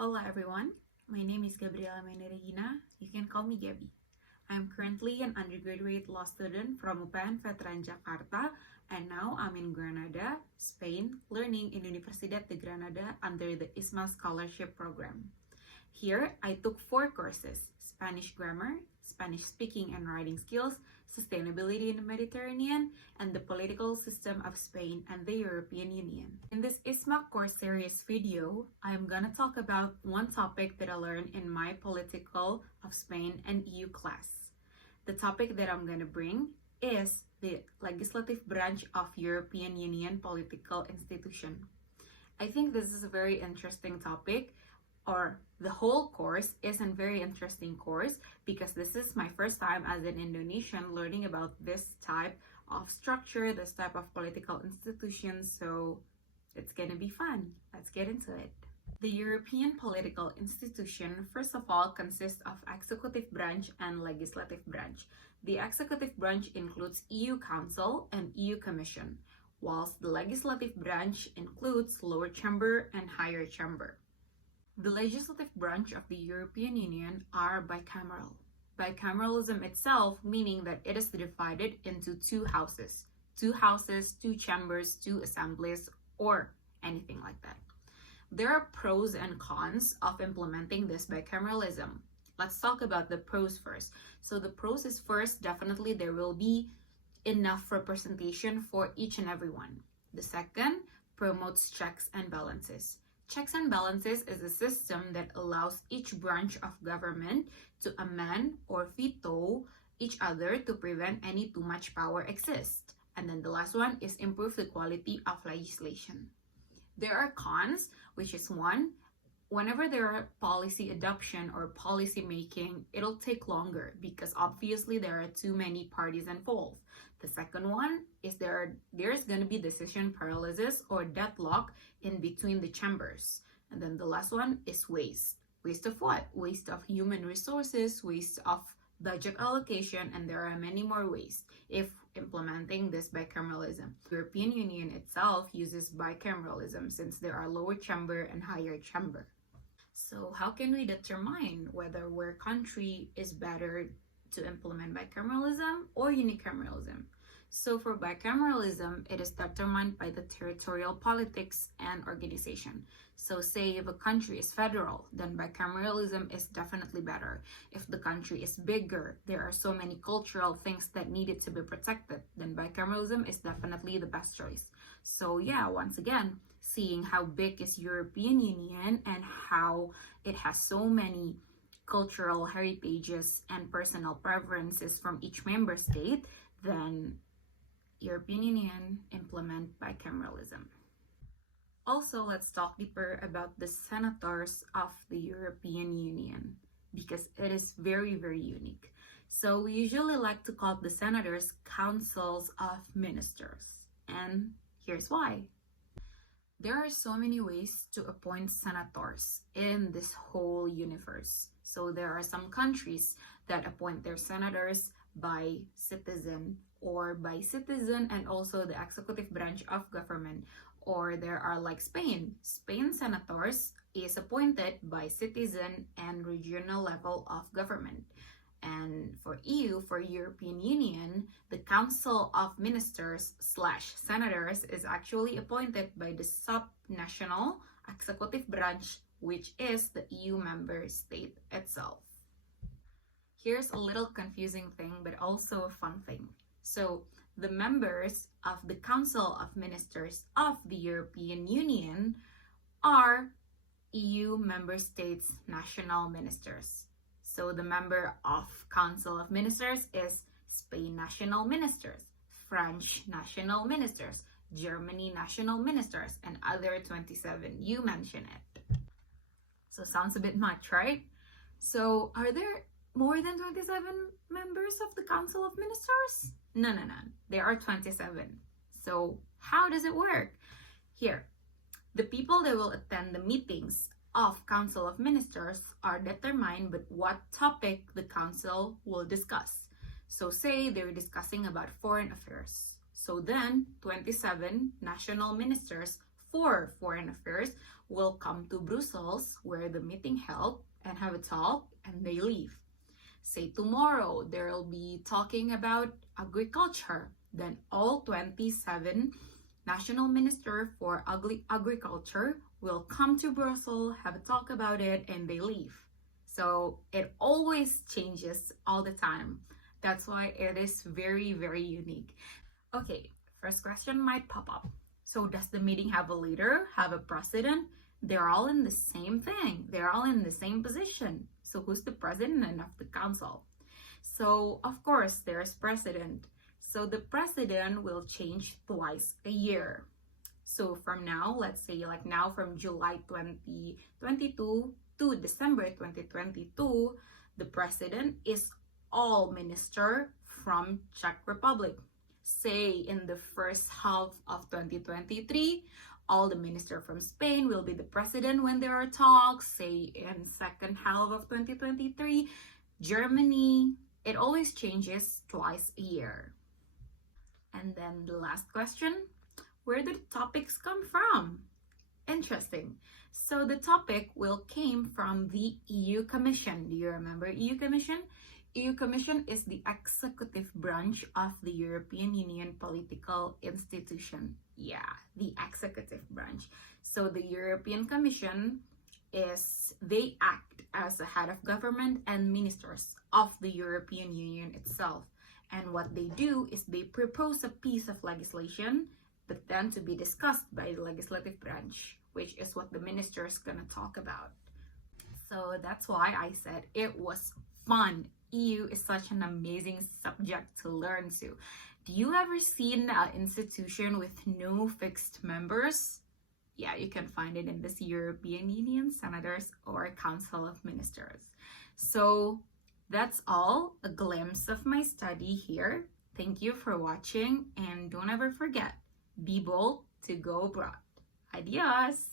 Hola everyone, my name is Gabriela Regina. You can call me Gabby. I am currently an undergraduate law student from UPN Veteran Jakarta, and now I'm in Granada, Spain, learning in Universidad de Granada under the IISMA scholarship program. Here, I took 4 courses: Spanish grammar, Spanish speaking and writing skills, sustainability in the Mediterranean, and the political system of Spain and the European Union. In this IISMA course series video, I am gonna talk about one topic that I learned in my political of Spain and EU class. The topic that I'm gonna bring is the legislative branch of European Union political institution. I think this is a very interesting topic, or the whole course is a very interesting course because this is my first time as an Indonesian learning about this type of structure, this type of political institution, so it's gonna be fun. Let's get into it. The European political institution, first of all, consists of executive branch and legislative branch. The executive branch includes EU Council and EU Commission, whilst the legislative branch includes lower chamber and higher chamber. The legislative branch of the European Union are bicameral. Bicameralism itself meaning that it is divided into 2 houses, 2 chambers, 2 assemblies, or anything like that. There are pros and cons of implementing this bicameralism. Let's talk about the pros first. So the pros is first, definitely there will be enough representation for each and every one. The second, promotes checks and balances. Checks and balances is a system that allows each branch of government to amend or veto each other to prevent any too much power exist. And then the last one is improve the quality of legislation. There are cons, which is one, whenever there are policy adoption or policy making, it'll take longer because obviously there are too many parties involved. The second one is there's going to be decision paralysis or deadlock in between the chambers. And then the last one is waste. Waste of what? Waste of human resources, waste of budget allocation, and there are many more ways if implementing this bicameralism. The European Union itself uses bicameralism since there are lower chamber and higher chamber. So how can we determine whether our country is better to implement bicameralism or unicameralism? So for bicameralism, it is determined by the territorial politics and organization. So say if a country is federal, then bicameralism is definitely better. If the country is bigger, there are so many cultural things that needed to be protected, then bicameralism is definitely the best choice. So yeah, once again, seeing how big is European Union and how it has so many cultural heritages and personal preferences from each member state, then European Union implement bicameralism. Also, let's talk deeper about the senators of the European Union because it is very, very unique. So we usually like to call the senators councils of ministers, and here's why. There are so many ways to appoint senators in this whole universe. So there are some countries that appoint their senators by citizen and also the executive branch of government. Or there are like Spain. Spain senators is appointed by citizen and regional level of government. And for EU, for European Union, the Council of Ministers / Senators is actually appointed by the subnational executive branch, which is the EU member state itself. Here's a little confusing thing, but also a fun thing. So the members of the Council of Ministers of the European Union are EU member states' national ministers. So the member of Council of Ministers is Spain national ministers, French national ministers, Germany national ministers, and other 27. You mention it. So sounds a bit much, right? So are there more than 27 members of the Council of Ministers? No. There are 27. So how does it work? Here, the people that will attend the meetings of Council of Ministers are determined by what topic the council will discuss. So say they're discussing about foreign affairs. So then 27 national ministers for Foreign Affairs will come to Brussels, where the meeting held, and have a talk, and they leave. Say tomorrow they'll be talking about agriculture, then all 27 national minister for agriculture will come to Brussels, have a talk about it, and they leave. So it always changes all the time. That's why it is very, very unique. Okay, first question might pop up. So does the meeting have a leader, have a president? They're all in the same thing. They're all in the same position. So who's the president of the council? So of course there's president. So the president will change twice a year. So from now, let's say like now from July 2022 to December 2022, the president is all minister from Czech Republic. Say in the first half of 2023, all the minister from Spain will be the president when there are talks. Say in second half of 2023, Germany. It always changes twice a year. And then the last question, where do the topics come from? Interesting. So the topic came from the EU Commission. Do you remember EU Commission? EU Commission is the executive branch of the European Union political institution. Yeah, the executive branch. So the European Commission they act as the head of government and ministers of the European Union itself. And what they do is they propose a piece of legislation, but then to be discussed by the legislative branch, which is what the minister is gonna talk about. So that's why I said it was fun. EU is such an amazing subject to learn to. Do you ever seen an institution with no fixed members? Yeah, you can find it in this European Union Senators or Council of Ministers. So that's all, a glimpse of my study here. Thank you for watching, and don't ever forget, be bold to go abroad. Adios!